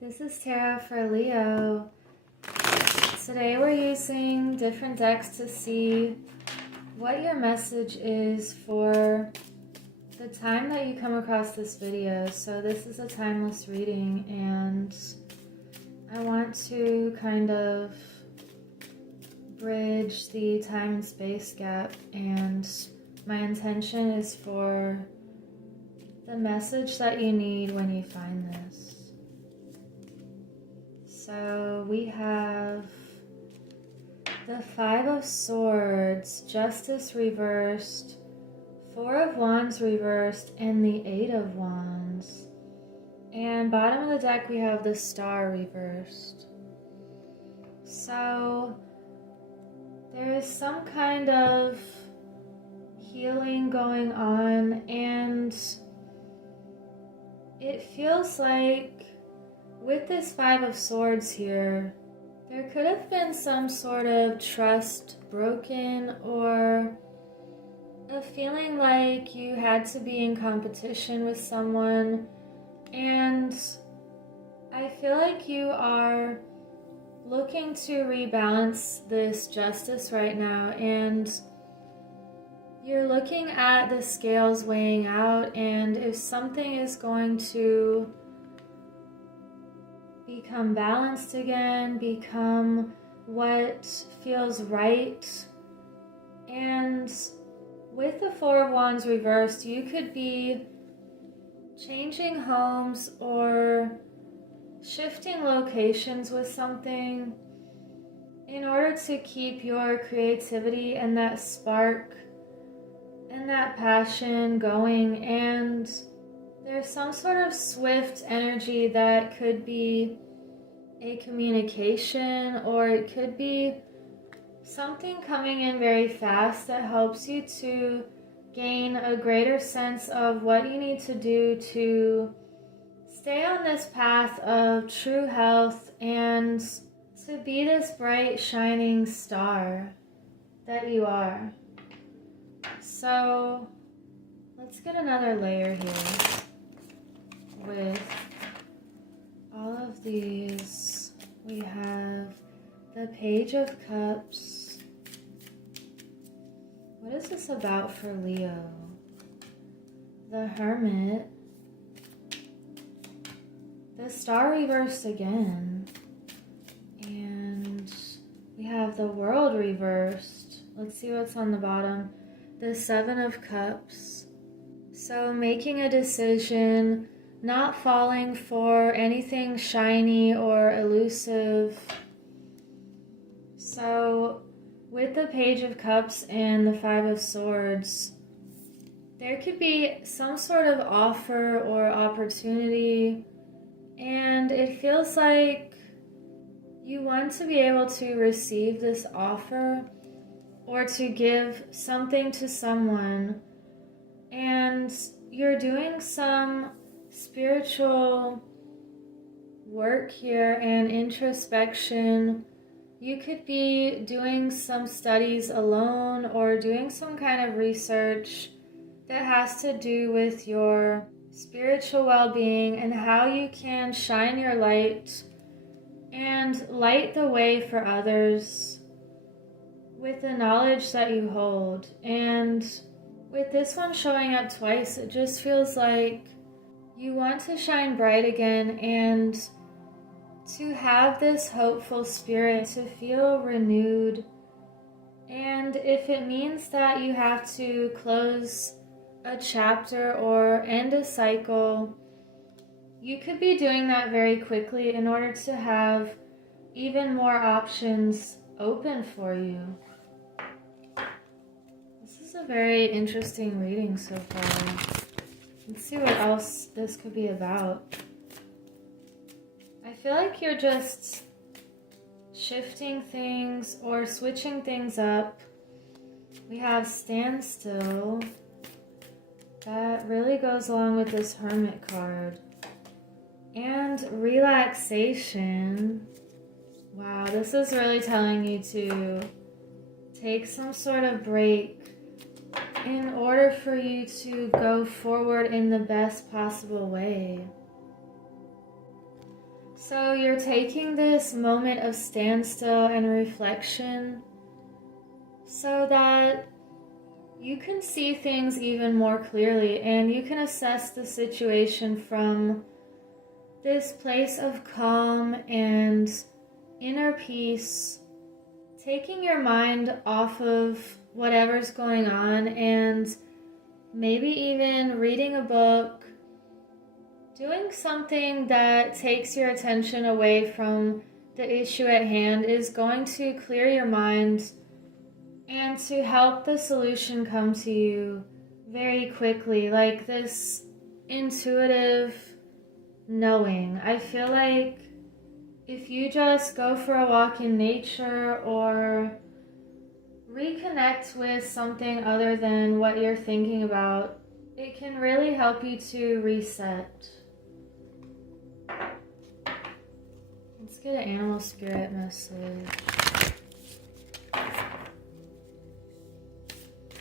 This is Tara for Leo. Today we're using different decks to see what your message is for the time that you come across this video. So this is a timeless reading and I want to kind of bridge the time and space gap, and my intention is for the message that you need when you find this. So we have the Five of Swords, Justice reversed, Four of Wands reversed, and the Eight of Wands. And bottom of the deck we have the Star reversed. So there is some kind of healing going on, and it feels like with this Five of Swords here, there could have been some sort of trust broken, or a feeling like you had to be in competition with someone, and I feel like you are looking to rebalance this justice right now, and you're looking at the scales weighing out, and if something is going to become balanced again, become what feels right. And with the Four of Wands reversed, you could be changing homes or shifting locations with something in order to keep your creativity and that spark and that passion going. And there's some sort of swift energy that could be a communication, or it could be something coming in very fast that helps you to gain a greater sense of what you need to do to stay on this path of true health and to be this bright, shining star that you are. So let's get another layer here with all of these. We have the Page of Cups. What is this about for Leo? The Hermit. The Star reversed again. And we have the World reversed. Let's see what's on the bottom. The Seven of Cups. So making a decision, not falling for anything shiny or elusive. So with the Page of Cups and the Five of Swords, there could be some sort of offer or opportunity, and it feels like you want to be able to receive this offer or to give something to someone, and you're doing some spiritual work here and introspection. You could be doing some studies alone or doing some kind of research that has to do with your spiritual well-being and how you can shine your light and light the way for others with the knowledge that you hold. And with this one showing up twice, it just feels like you want to shine bright again and to have this hopeful spirit, to feel renewed. And if it means that you have to close a chapter or end a cycle, you could be doing that very quickly in order to have even more options open for you. This is a very interesting reading so far. Let's see what else this could be about. I feel like you're just shifting things or switching things up. We have standstill. That really goes along with this Hermit card. And relaxation. Wow, this is really telling you to take some sort of break in order for you to go forward in the best possible way. So you're taking this moment of standstill and reflection so that you can see things even more clearly and you can assess the situation from this place of calm and inner peace, taking your mind off of whatever's going on and maybe even reading a book, doing something that takes your attention away from the issue at hand is going to clear your mind and to help the solution come to you very quickly, like this intuitive knowing. I feel like if you just go for a walk in nature or reconnect with something other than what you're thinking about, it can really help you to reset. Let's get an animal spirit message.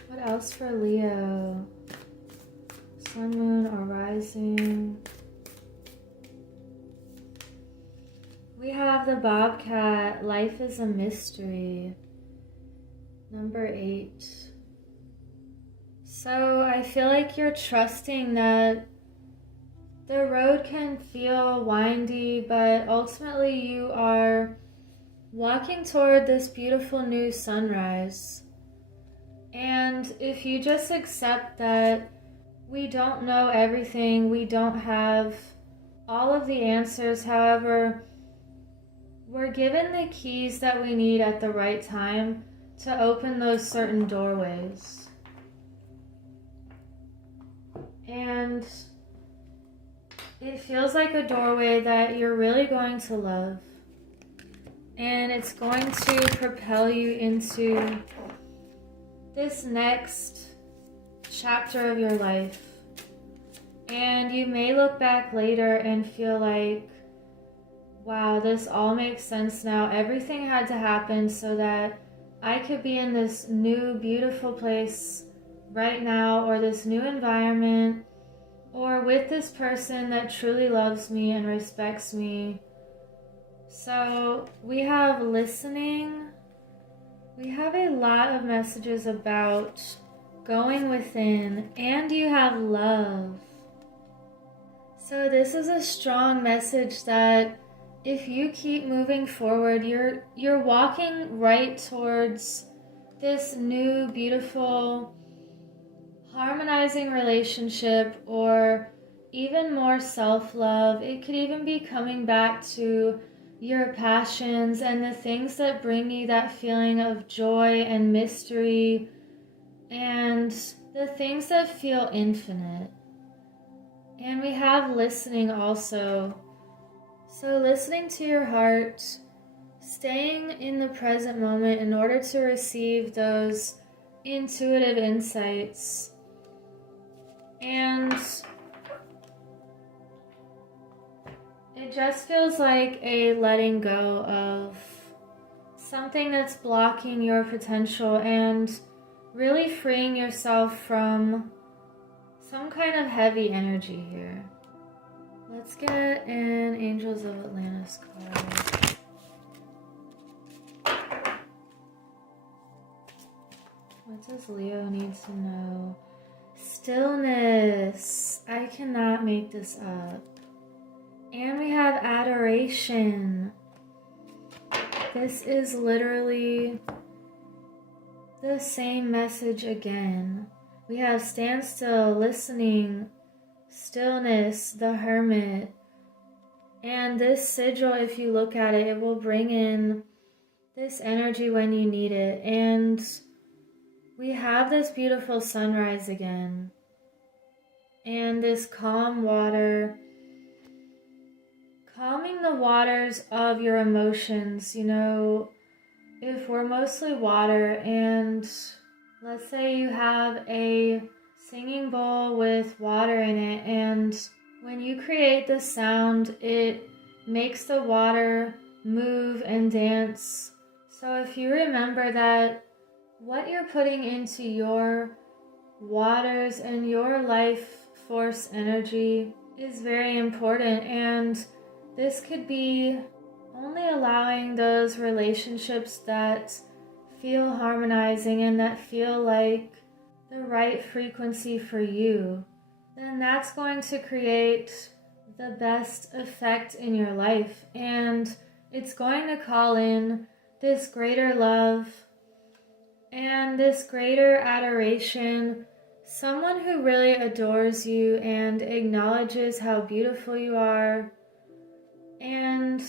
What else for Leo? Sun, moon, or rising? We have the bobcat. Life is a mystery. Number 8. So I feel like you're trusting that the road can feel windy, but ultimately you are walking toward this beautiful new sunrise. And if you just accept that we don't know everything, we don't have all of the answers, however, we're given the keys that we need at the right time to open those certain doorways. And it feels like a doorway that you're really going to love. And it's going to propel you into this next chapter of your life. And you may look back later and feel like, wow, this all makes sense now. Everything had to happen so that I could be in this new beautiful place right now, or this new environment, or with this person that truly loves me and respects me. So we have listening. We have a lot of messages about going within, and you have love. So this is a strong message that if you keep moving forward, you're walking right towards this new, beautiful, harmonizing relationship, or even more self-love. It could even be coming back to your passions and the things that bring you that feeling of joy and mystery, and the things that feel infinite. And we have listening also. So listening to your heart, staying in the present moment in order to receive those intuitive insights. And it just feels like a letting go of something that's blocking your potential and really freeing yourself from some kind of heavy energy here. Let's get an Angels of Atlantis card. What does Leo need to know? Stillness. I cannot make this up. And we have adoration. This is literally the same message again. We have standstill, listening, stillness, the hermit. And this sigil, if you look at it, it will bring in this energy when you need it. And we have this beautiful sunrise again. And this calm water, calming the waters of your emotions. You know, if we're mostly water, and let's say you have a singing bowl with water in it, and when you create the sound, it makes the water move and dance. So if you remember that what you're putting into your waters and your life force energy is very important, and this could be only allowing those relationships that feel harmonizing and that feel like the right frequency for you. Then that's going to create the best effect in your life, and it's going to call in this greater love and this greater adoration, someone who really adores you and acknowledges how beautiful you are. And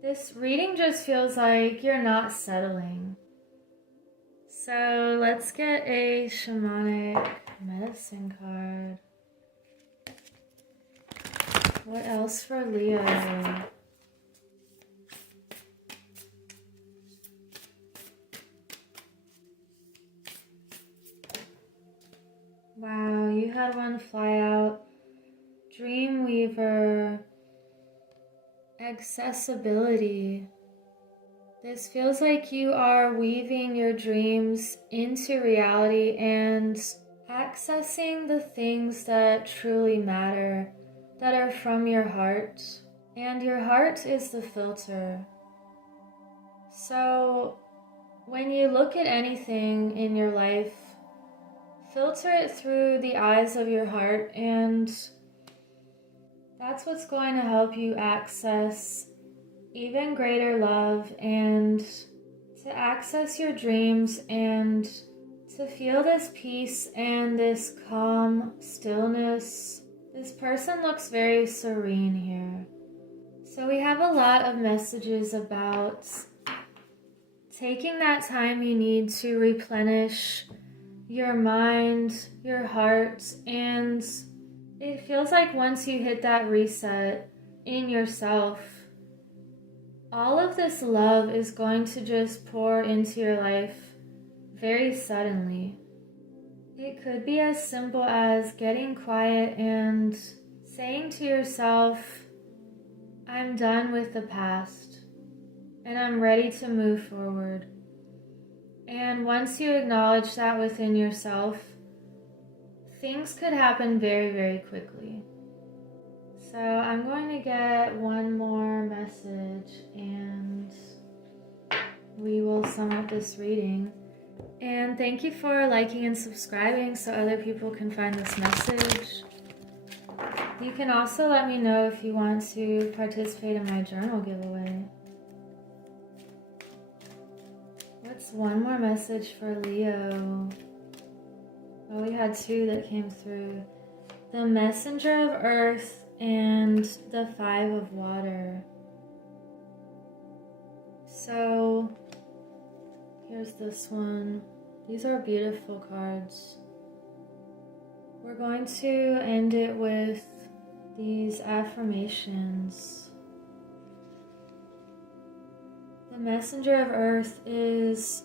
this reading just feels like you're not settling. So let's get a shamanic medicine card. What else for Leo? Wow, you had one fly out. Dreamweaver. Accessibility. This feels like you are weaving your dreams into reality and accessing the things that truly matter, that are from your heart. And your heart is the filter. So when you look at anything in your life, filter it through the eyes of your heart, and that's what's going to help you access even greater love and to access your dreams and to feel this peace and this calm stillness. This person looks very serene here. So we have a lot of messages about taking that time you need to replenish your mind, your heart, and it feels like once you hit that reset in yourself, all of this love is going to just pour into your life very suddenly. It could be as simple as getting quiet and saying to yourself, I'm done with the past and I'm ready to move forward. And once you acknowledge that within yourself, things could happen very, very quickly. So I'm going to get one more message and we will sum up this reading. And thank you for liking and subscribing so other people can find this message. You can also let me know if you want to participate in my journal giveaway. What's one more message for Leo? Oh, we had two that came through. The Messenger of Earth and the Five of Water. So here's this one. These are beautiful cards. We're going to end it with these affirmations. The Messenger of Earth is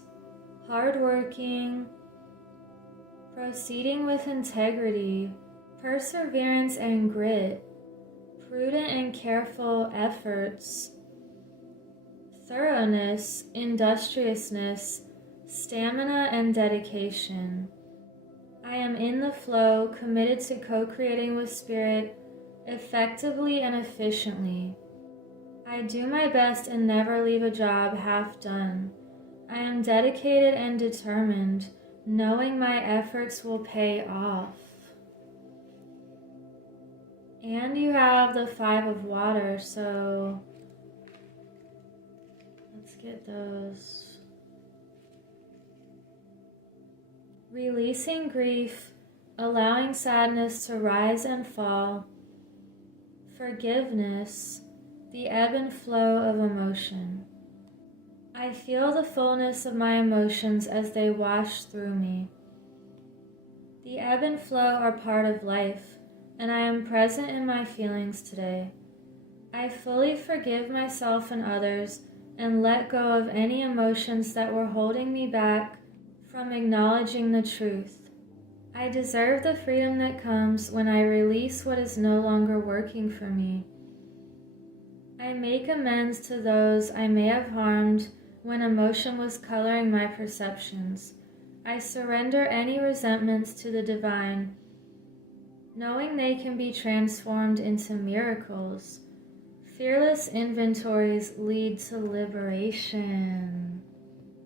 hardworking, proceeding with integrity, perseverance and grit, prudent and careful efforts, thoroughness, industriousness, stamina, and dedication. I am in the flow, committed to co-creating with Spirit effectively and efficiently. I do my best and never leave a job half done. I am dedicated and determined, knowing my efforts will pay off. And you have the Five of Water, so let's get those. Releasing grief, allowing sadness to rise and fall, forgiveness, the ebb and flow of emotion. I feel the fullness of my emotions as they wash through me. The ebb and flow are part of life, and I am present in my feelings today. I fully forgive myself and others and let go of any emotions that were holding me back from acknowledging the truth. I deserve the freedom that comes when I release what is no longer working for me. I make amends to those I may have harmed when emotion was coloring my perceptions. I surrender any resentments to the divine, knowing they can be transformed into miracles. Fearless inventories lead to liberation.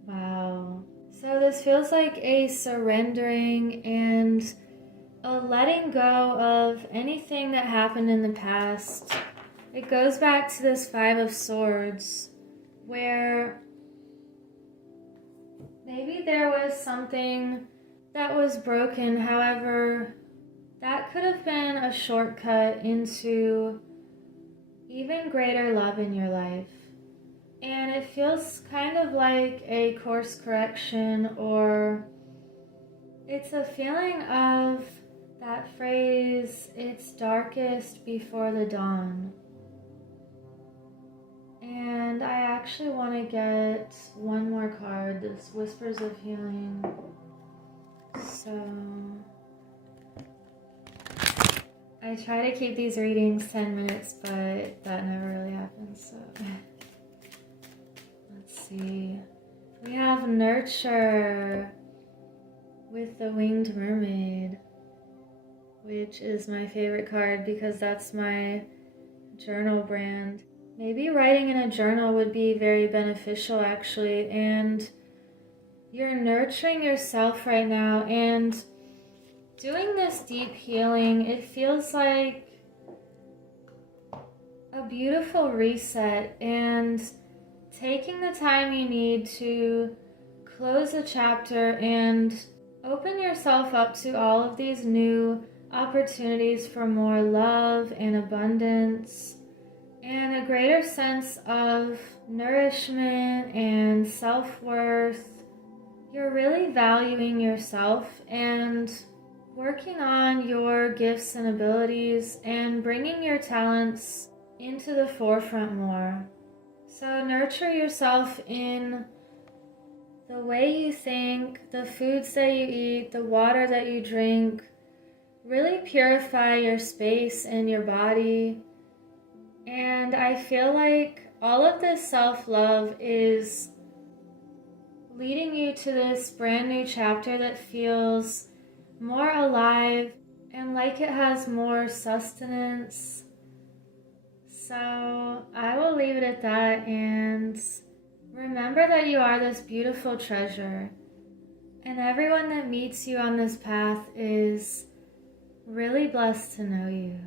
Wow. So this feels like a surrendering and a letting go of anything that happened in the past. It goes back to this Five of Swords, where maybe there was something that was broken. However, that could have been a shortcut into even greater love in your life. And it feels kind of like a course correction, or it's a feeling of that phrase, it's darkest before the dawn. And I actually want to get one more card, this Whispers of Healing. So I try to keep these readings 10 minutes, but that never really happens, so let's see. We have Nurture with the Winged Mermaid, which is my favorite card because that's my journal brand. Maybe writing in a journal would be very beneficial, actually, and you're nurturing yourself right now and doing this deep healing. It feels like a beautiful reset and taking the time you need to close a chapter and open yourself up to all of these new opportunities for more love and abundance and a greater sense of nourishment and self-worth. You're really valuing yourself and working on your gifts and abilities and bringing your talents into the forefront more. So nurture yourself in the way you think, the foods that you eat, the water that you drink. Really purify your space and your body. And I feel like all of this self-love is leading you to this brand new chapter that feels more alive and like it has more sustenance. So I will leave it at that, and remember that you are this beautiful treasure, and everyone that meets you on this path is really blessed to know you.